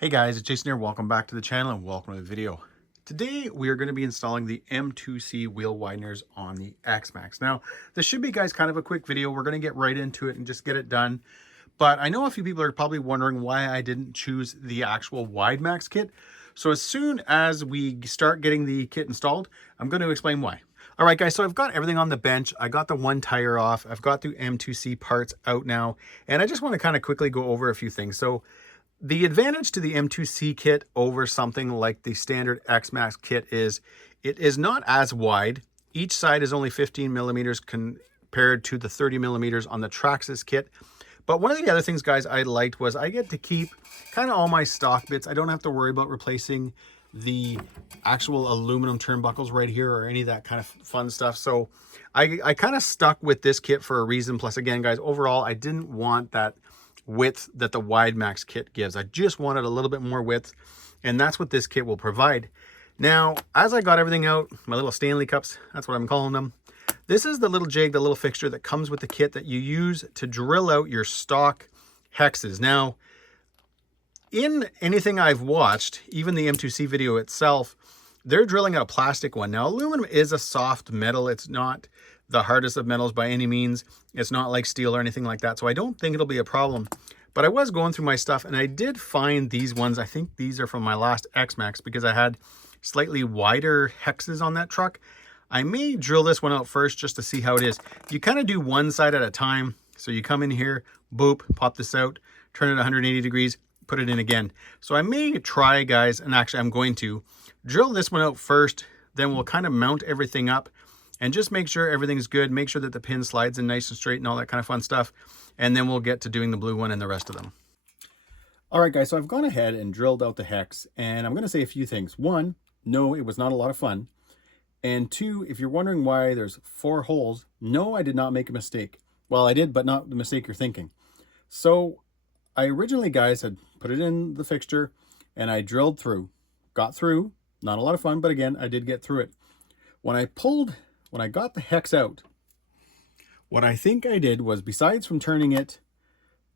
Hey guys, it's Jason here. Welcome back to the channel and welcome to the video. Today we are going to be installing the M2C wheel wideners on the X-Maxx. Now, this should be, guys, kind of a quick video. We're going to get right into it and just get it done. But I know a few people are probably wondering why I didn't choose the actual WideMax kit. So as soon as we start getting the kit installed, I'm going to explain why. All right, guys, so I've got everything on the bench. I got the one tire off. I've got the M2C parts out now. And I just want to kind of quickly go over a few things. So the advantage to the M2C kit over something like the standard X-Maxx kit is it is not as wide. Each side is only 15 millimeters compared to the 30 millimeters on the Traxxas kit. But one of the other things, guys, I liked was I get to keep kind of all my stock bits. I don't have to worry about replacing the actual aluminum turnbuckles right here or any of that kind of fun stuff. So I kind of stuck with this kit for a reason. Plus, again, guys, overall, I didn't want that width that the WideMax kit gives. I just wanted a little bit more width, and that's what this kit will provide. Now, as I got everything out, my little Stanley cups, that's what I'm calling them. This is the little jig, the little fixture that comes with the kit that you use to drill out your stock hexes. Now, in anything I've watched, even the M2C video itself, they're drilling out a plastic one. Now, aluminum is a soft metal. It's not the hardest of metals by any means. It's not like steel or anything like that. So I don't think it'll be a problem. But I was going through my stuff and I did find these ones. I think these are from my last X-Maxx because I had slightly wider hexes on that truck. I may drill this one out first just to see how it is. You kind of do one side at a time. So you come in here, boop, pop this out, turn it 180 degrees, put it in again. So I may try, guys, and actually I'm going to drill this one out first, then we'll kind of mount everything up and just make sure everything's good. Make sure that the pin slides in nice and straight and all that kind of fun stuff. And then we'll get to doing the blue one and the rest of them. All right, guys, so I've gone ahead and drilled out the hex, and I'm going to say a few things. One, no, it was not a lot of fun. And two, if you're wondering why there's 4 holes, no, I did not make a mistake. Well, I did, but not the mistake you're thinking. So I originally, guys, had put it in the fixture and I drilled through, got through, not a lot of fun, but again, I did get through it. When I got the hex out, what I think I did was, besides from turning it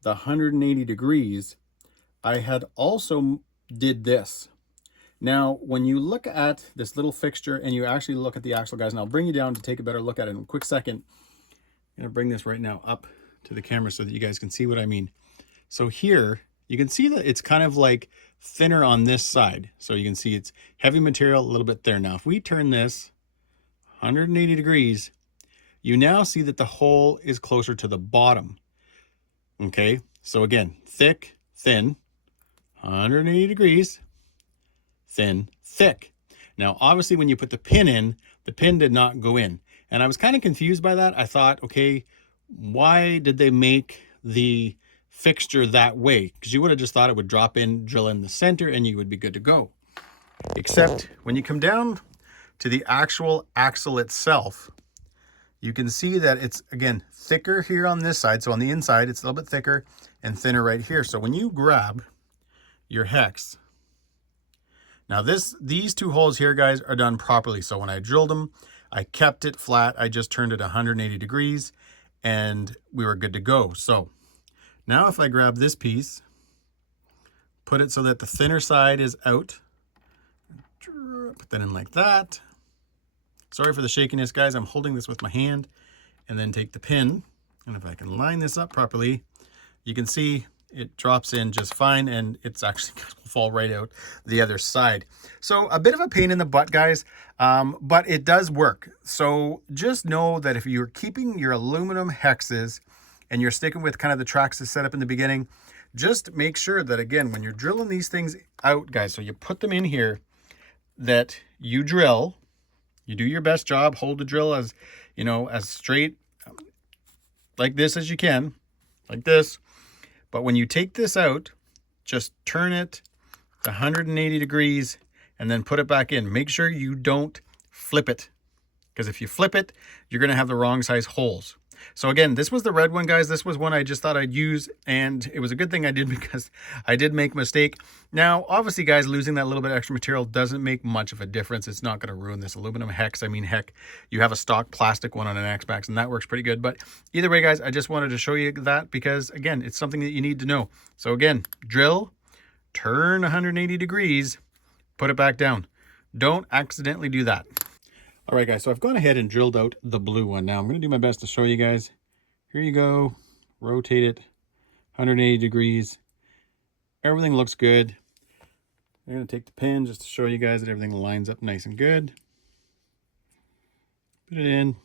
the 180 degrees, I had also did this. Now, when you look at this little fixture and you actually look at the axle, guys, and I'll bring you down to take a better look at it in a quick second. I'm gonna bring this right now up to the camera so that you guys can see what I mean. So here, you can see that it's kind of like thinner on this side. So you can see it's heavy material, a little bit there. Now, if we turn this 180 degrees, you now see that the hole is closer to the bottom. Okay, so again, thick, thin, 180 degrees, thin, thick. Now, obviously, when you put the pin in, the pin did not go in. And I was kind of confused by that. I thought, okay, why did they make the fixture that way? Because you would have just thought it would drop in, drill in the center, and you would be good to go. Except when you come down to the actual axle itself, you can see that it's, again, thicker here on this side. So on the inside, it's a little bit thicker and thinner right here. So when you grab your hex, now these 2 holes here, guys, are done properly. So when I drilled them, I kept it flat. I just turned it 180 degrees and we were good to go. So now if I grab this piece, put it so that the thinner side is out, put that in like that. Sorry for the shakiness, guys. I'm holding this with my hand, and then take the pin. And if I can line this up properly, you can see it drops in just fine, and it's actually going to fall right out the other side. So a bit of a pain in the butt, guys, but it does work. So just know that if you're keeping your aluminum hexes and you're sticking with kind of the Traxxas setup in the beginning, just make sure that, again, when you're drilling these things out, guys, so you put them in here, that you drill, you do your best job, hold the drill as, you know, as straight like this as you can, like this. But when you take this out, just turn it to 180 degrees and then put it back in. Make sure you don't flip it, because if you flip it, you're going to have the wrong size holes. So again, this was the red one, guys. This was one I just thought I'd use, and it was a good thing I did because I did make a mistake. Now, obviously, guys, losing that little bit extra material doesn't make much of a difference. It's not going to ruin this aluminum hex. I mean, heck, you have a stock plastic one on an X-Maxx, and that works pretty good. But either way, guys, I just wanted to show you that because, again, it's something that you need to know. So again, drill, turn 180 degrees, put it back down. Don't accidentally do that. All right, guys, so I've gone ahead and drilled out the blue one. Now I'm going to do my best to show you guys. Here you go. Rotate it 180 degrees. Everything looks good. I'm going to take the pin just to show you guys that everything lines up nice and good. Put it in.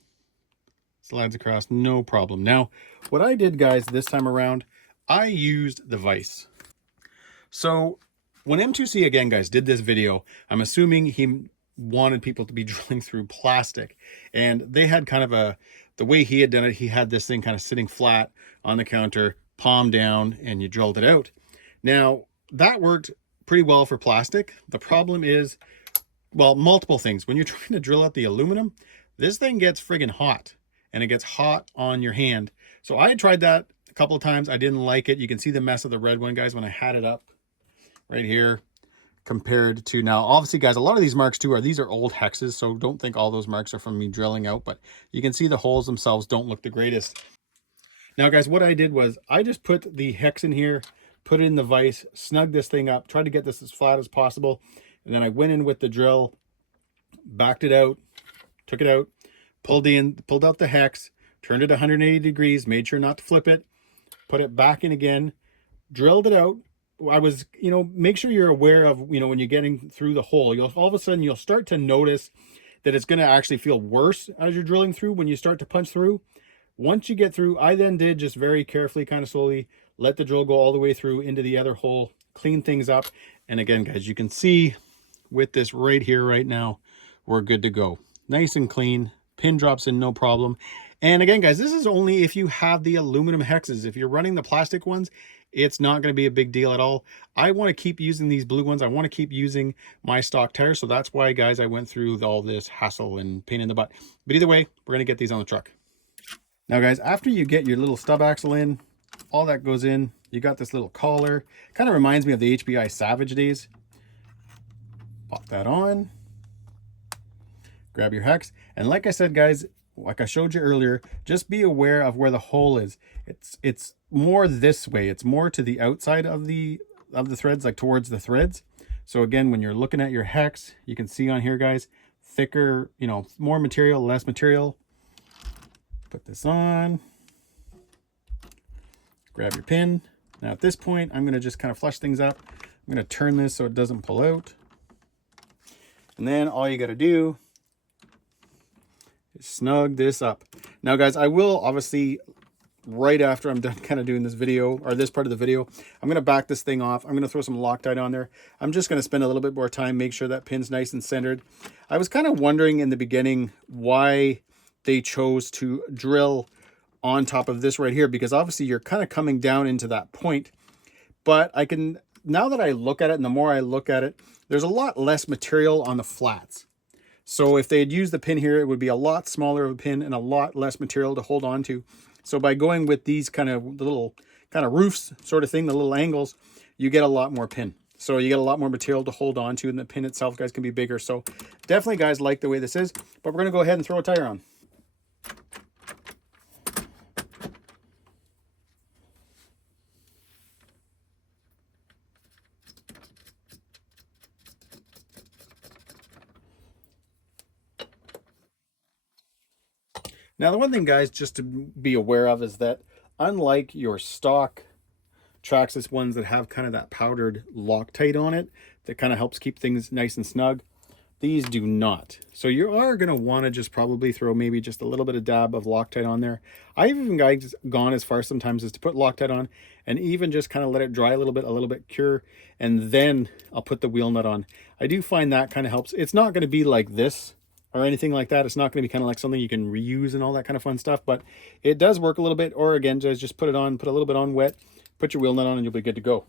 Slides across, no problem. Now, what I did, guys, this time around, I used the vise. So when M2C, again, guys, did this video, I'm assuming he wanted people to be drilling through plastic. And they had kind of the way he had done it, he had this thing kind of sitting flat on the counter, palm down, and you drilled it out. Now, that worked pretty well for plastic. The problem is, well, multiple things. When you're trying to drill out the aluminum, this thing gets friggin' hot. And it gets hot on your hand. So I tried that a couple of times. I didn't like it. You can see the mess of the red one, guys, when I had it up right here compared to now. Obviously, guys, a lot of these marks too these are old hexes, so don't think all those marks are from me drilling out, but you can see the holes themselves don't look the greatest. Now, guys, what I did was I just put the hex in here, put it in the vise, snug this thing up, tried to get this as flat as possible, and then I went in with the drill, backed it out, took it out, pulled out the hex, turned it 180 degrees, made sure not to flip it, put it back in again, drilled it out. I was, make sure you're aware of, when you're getting through the hole, all of a sudden you'll start to notice that it's going to actually feel worse as you're drilling through when you start to punch through. Once you get through, I then did just very carefully, kind of slowly, let the drill go all the way through into the other hole, clean things up. And again, guys, you can see with this right here, right now, we're good to go. Nice and clean. Pin drops in no problem. And again, guys, this is only if you have the aluminum hexes. If you're running the plastic ones, it's not going to be a big deal at all. I want to keep using these blue ones. I want to keep using my stock tires. So that's why, guys, I went through all this hassle and pain in the butt. But either way, we're going to get these on the truck. Now, guys, after you get your little stub axle in, all that goes in. You got this little collar. Kind of reminds me of the HBI Savage days. Pop that on. Grab your hex, and like I said, guys, like I showed you earlier, just be aware of where the hole is. It's more this way. It's more to the outside of the threads, like towards the threads. So again, when you're looking at your hex, you can see on here, guys, thicker, more material, less material. Put this on. Grab your pin. Now at this point, I'm going to just kind of flush things up. I'm going to turn this so it doesn't pull out. And then all you got to do, snug this up. Now, guys, I will obviously, right after I'm done kind of doing this video, or this part of the video, I'm going to back this thing off. I'm going to throw some Loctite on there. I'm just going to spend a little bit more time, make sure that pin's nice and centered. I was kind of wondering in the beginning why they chose to drill on top of this right here, because obviously you're kind of coming down into that point. But I can, now that I look at it, and the more I look at it, there's a lot less material on the flats. So if they had used the pin here, it would be a lot smaller of a pin and a lot less material to hold on to. So by going with these kind of the little kind of roofs sort of thing, the little angles, you get a lot more pin. So you get a lot more material to hold on to, and the pin itself, guys, can be bigger. So definitely, guys, like the way this is. But we're going to go ahead and throw a tire on. Now, the one thing, guys, just to be aware of is that unlike your stock Traxxas ones that have kind of that powdered Loctite on it that kind of helps keep things nice and snug, these do not. So you are going to want to just probably throw maybe just a little bit of dab of Loctite on there. I've even gone as far sometimes as to put Loctite on and even just kind of let it dry a little bit cure, and then I'll put the wheel nut on. I do find that kind of helps. It's not going to be like this or anything like that. It's not going to be kind of like something you can reuse and all that kind of fun stuff, but it does work a little bit. Or again, just put it on, put a little bit on wet, put your wheel nut on, and you'll be good to go.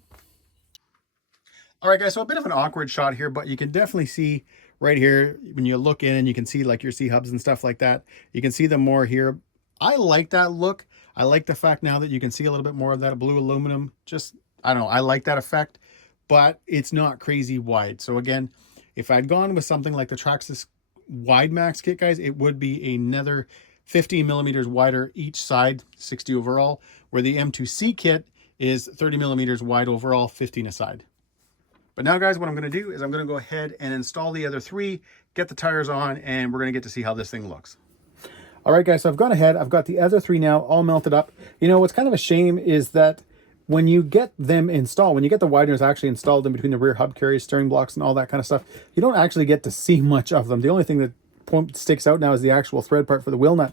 All right, guys, so a bit of an awkward shot here, but you can definitely see right here when you look in and you can see like your C-hubs and stuff like that. You can see them more here. I like that look. I like the fact now that you can see a little bit more of that blue aluminum. Just, I don't know, I like that effect, but it's not crazy wide. So again, if I'd gone with something like the Traxxas Wideners kit, guys, it would be another 15 millimeters wider each side, 60 overall, where the M2C kit is 30 millimeters wide overall, 15 aside. But now, guys, what I'm going to do is I'm going to go ahead and install the other 3, get the tires on, and we're going to get to see how this thing looks. All right, guys, so I've gone ahead. I've got the other 3 now all melted up. You know, what's kind of a shame is that when you get them installed, when you get the Wideners actually installed in between the rear hub carriers, steering blocks, and all that kind of stuff, you don't actually get to see much of them. The only thing that sticks out now is the actual thread part for the wheel nut.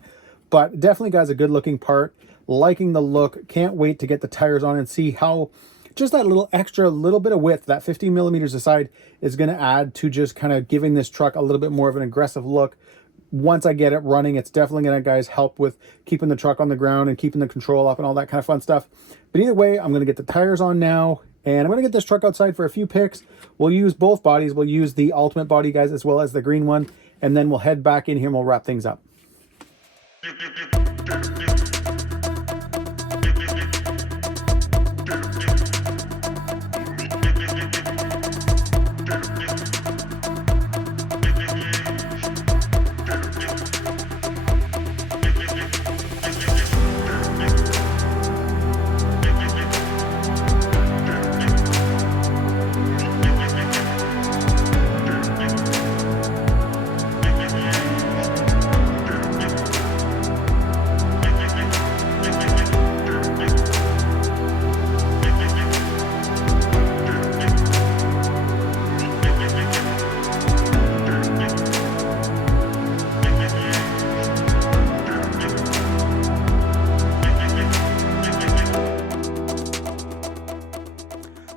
But definitely, guys, a good looking part. Liking the look. Can't wait to get the tires on and see how just that little bit of width, that 15 millimeters aside, is going to add to just kind of giving this truck a little bit more of an aggressive look. Once I get it running, it's definitely going to, guys, help with keeping the truck on the ground and keeping the control up and all that kind of fun stuff. But either way, I'm going to get the tires on now, and I'm going to get this truck outside for a few picks. We'll use both bodies. We'll use the Ultimate body, guys, as well as the green one, and then we'll head back in here and we'll wrap things up.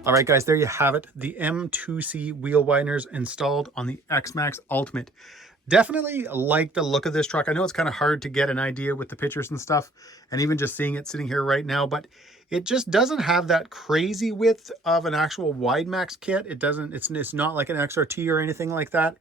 All right, guys, there you have it. The M2C wheel Wideners installed on the X-Maxx Ultimate. Definitely like the look of this truck. I know it's kind of hard to get an idea with the pictures and stuff, and even just seeing it sitting here right now, but it just doesn't have that crazy width of an actual Widemax kit. It's not like an XRT or anything like that.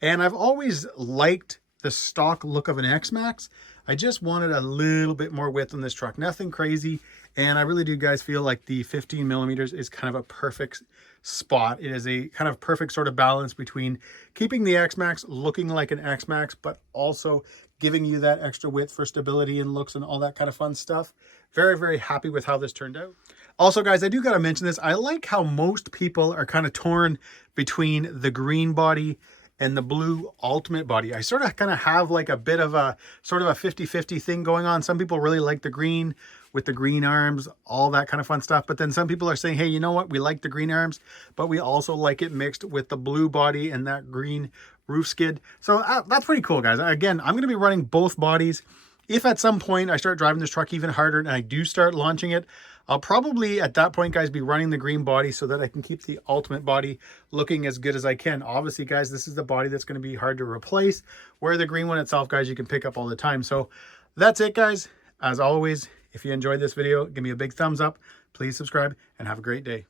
And I've always liked the stock look of an X-Maxx. I just wanted a little bit more width on this truck. Nothing crazy. And I really do, guys, feel like the 15 millimeters is kind of a perfect spot. It is a kind of perfect sort of balance between keeping the X-Maxx looking like an X-Maxx, but also giving you that extra width for stability and looks and all that kind of fun stuff. Very, very happy with how this turned out. Also, guys, I do got to mention this. I like how most people are kind of torn between the green body and the blue Ultimate body. I sort of kind of have like a bit of a sort of a 50-50 thing going on. Some people really like the green with the green arms, all that kind of fun stuff. But then some people are saying, hey, you know what? We like the green arms, but we also like it mixed with the blue body and that green roof skid. So that's pretty cool, guys. Again, I'm going to be running both bodies. If at some point I start driving this truck even harder and I do start launching it, I'll probably at that point, guys, be running the green body so that I can keep the Ultimate body looking as good as I can. Obviously, guys, this is the body that's going to be hard to replace, where the green one itself, guys, you can pick up all the time. So that's it, guys. As always, if you enjoyed this video, give me a big thumbs up. Please subscribe and have a great day.